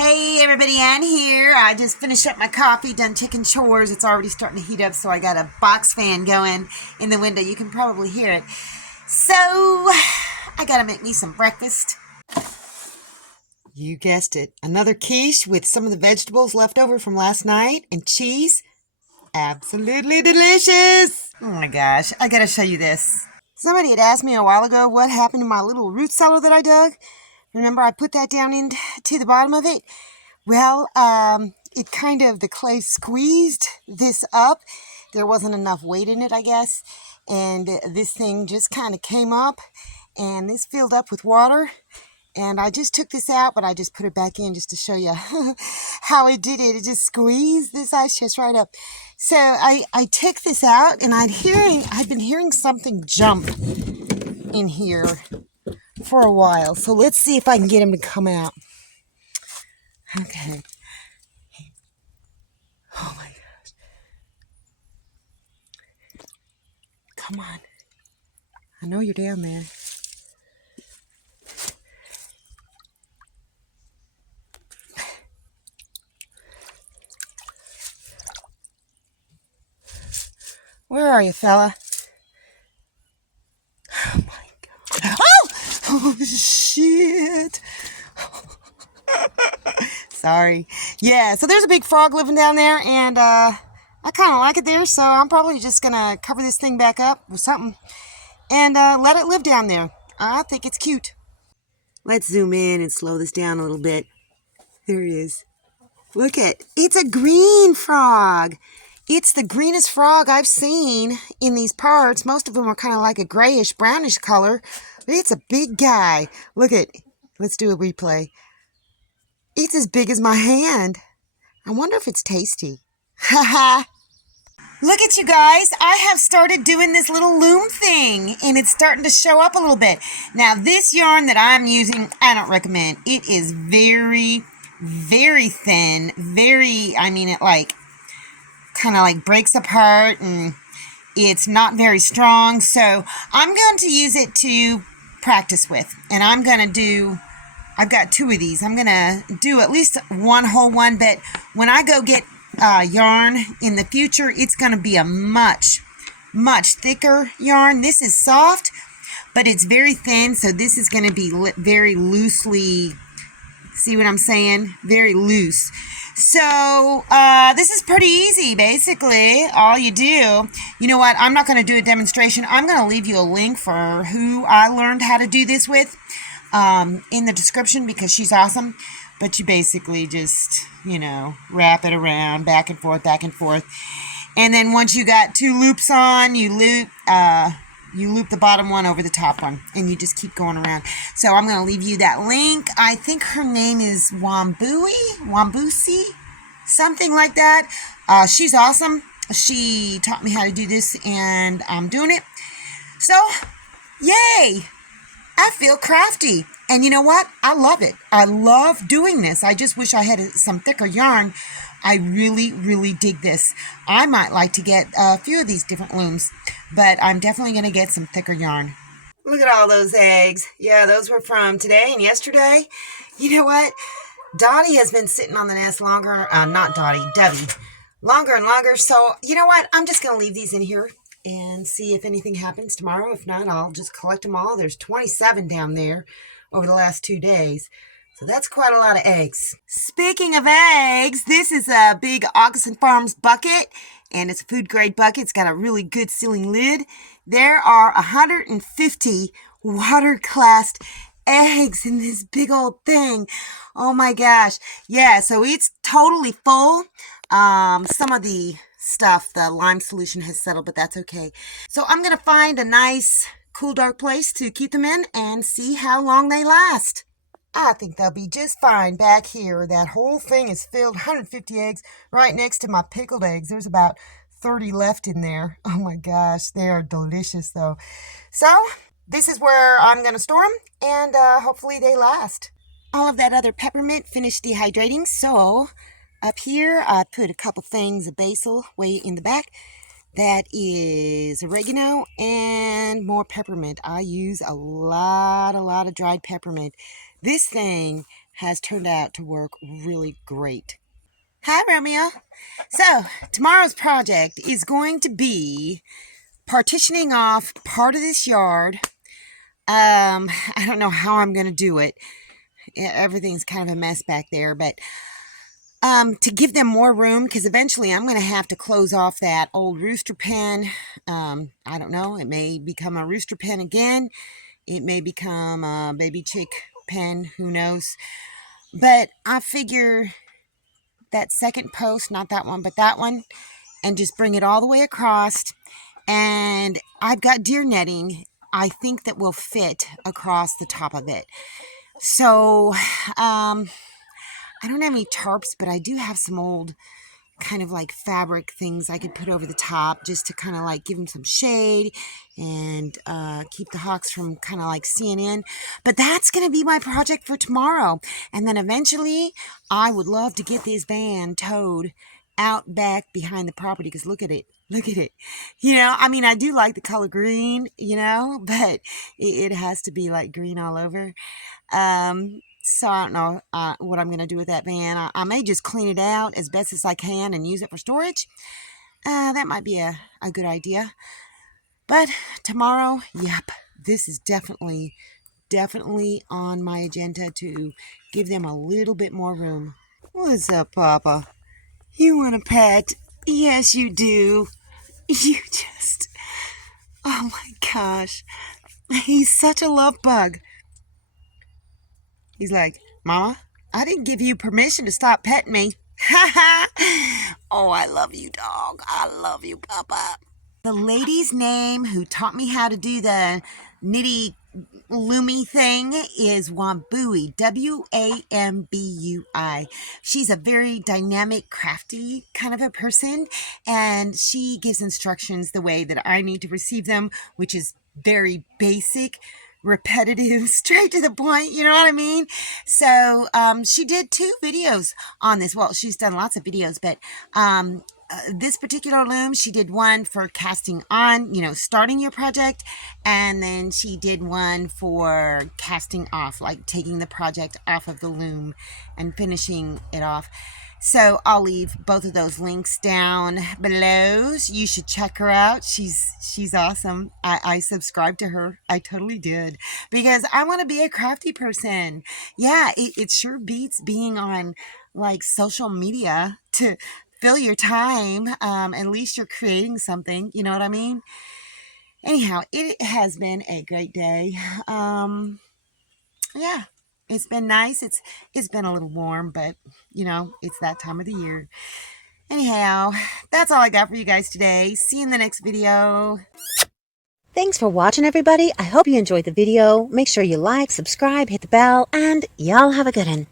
Hey everybody, Ann here. I just finished up my coffee, done chicken chores. It's already starting to heat up, so I got a box fan going in the window. You can probably hear it. So, I gotta make me some breakfast. You guessed it. Another quiche with some of the vegetables left over from last night and cheese. Absolutely delicious. Oh my gosh, I gotta show you this. Somebody had asked me a while ago what happened to my little root cellar that I dug. Remember I put that down into the bottom of it? Well, it kind of, the clay squeezed this up. There wasn't enough weight in it, I guess. And this thing just kind of came up and this filled up with water. And I just took this out, but I just put it back in just to show you how it did it. It just squeezed this ice chest right up. So I took this out and I'd been hearing something jump in here for a while. So let's see if I can get him to come out. Okay. Oh my gosh. Come on. I know you're down there. Where are you, fella? Oh my God. Oh shit. Sorry. Yeah, so there's a big frog living down there, and I kind of like it there, so I'm probably just going to cover this thing back up with something and let it live down there. I think it's cute. Let's zoom in and slow this down a little bit. There he is. Look at, it's a green frog. It's the greenest frog I've seen in these parts. Most of them are kind of like a grayish, brownish color. But it's a big guy. Look at, let's do a replay. It's as big as my hand. I wonder if it's tasty. Haha. Look at you guys. I have started doing this little loom thing, and it's starting to show up a little bit. Now, this yarn that I'm using, I don't recommend. It is very, very thin. It like kind of like breaks apart, and it's not very strong. So I'm going to use it to practice with, and I've got two of these. I'm going to do at least one whole one, but when I go get yarn in the future, it's going to be a much, much thicker yarn. This is soft, but it's very thin, so this is going to be very loosely, see what I'm saying? Very loose. So this is pretty easy, basically. All you do, you know what? I'm not going to do a demonstration. I'm going to leave you a link for who I learned how to do this with in the description, because she's awesome. But you basically just, wrap it around back and forth. And then once you got two loops on, you loop the bottom one over the top one, and you just keep going around. So I'm going to leave you that link. I think her name is Wambusi, something like that. She's awesome. She taught me how to do this, and I'm doing it. So, yay! I feel crafty. And you know what? I love it. I love doing this. I just wish I had some thicker yarn. I really, really dig this. I might like to get a few of these different looms, but I'm definitely going to get some thicker yarn. Look at all those eggs. Yeah, those were from today and yesterday. You know what? Dottie has been sitting on the nest longer. Not Dottie, Debbie. Longer and longer. So, you know what? I'm just going to leave these in here and see if anything happens tomorrow. If not, I'll just collect them all. There's 27 down there over the last 2 days. So that's quite a lot of eggs. Speaking of eggs, this is a big Augustin Farms bucket, and it's a food grade bucket. It's got a really good sealing lid. There are 150 water-classed eggs in this big old thing. Oh my gosh. Yeah, so it's totally full. Some of the stuff, the lime solution has settled, but that's okay. So I'm going to find a nice, cool, dark place to keep them in and see how long they last. I think they'll be just fine back here. That whole thing is filled, 150 eggs, right next to my pickled eggs. There's about 30 left in there. Oh my gosh, they are delicious though. So this is where I'm going to store them, and hopefully they last. All of that other peppermint finished dehydrating, so up here I put a couple things of basil way in the back. That is oregano and more peppermint. I use a lot of dried peppermint. This thing has turned out to work really great. Hi, Romeo. So, tomorrow's project is going to be partitioning off part of this yard. I don't know how I'm going to do it. Everything's kind of a mess back there, but to give them more room, because eventually I'm going to have to close off that old rooster pen. I don't know. It may become a rooster pen again. It may become a baby chick pen. Who knows? But I figure that second post, not that one, but that one, and just bring it all the way across. And I've got deer netting, I think, that will fit across the top of it. So, I don't have any tarps, but I do have some old kind of like fabric things I could put over the top just to kind of like give them some shade and keep the hawks from kind of like seeing in. But that's going to be my project for tomorrow. And then eventually I would love to get this van towed out back behind the property, because look at it. Look at it. You know, I mean, I do like the color green, you know, but it has to be like green all over. So I don't know what I'm going to do with that van. I may just clean it out as best as I can and use it for storage. That might be a good idea. But tomorrow, yep, this is definitely on my agenda to give them a little bit more room. What's up, Papa? You want a pet? Yes, you do. You just... Oh my gosh. He's such a love bug. He's like, Mama, I didn't give you permission to stop petting me. Ha ha. Oh, I love you, dog. I love you, Papa. The lady's name who taught me how to do the nitty loomy thing is Wambui, Wambui. She's a very dynamic, crafty kind of a person, and she gives instructions the way that I need to receive them, which is very basic, repetitive, straight to the point, you know what I mean? So she did 2 videos on this. Well, she's done lots of videos, but this particular loom, she did one for casting on, you know, starting your project, and then she did one for casting off, like taking the project off of the loom and finishing it off. So I'll leave both of those links down below. You should check her out. She's awesome. I subscribed to her. I totally did, because I want to be a crafty person. Yeah, it sure beats being on like social media to fill your time. At least you're creating something. You know what I mean? Anyhow, it has been a great day. Yeah. It's been nice. It's been a little warm, but you know, it's that time of the year. Anyhow, that's all I got for you guys today. See you in the next video. Thanks for watching, everybody. I hope you enjoyed the video. Make sure you like, subscribe, hit the bell, and y'all have a good one.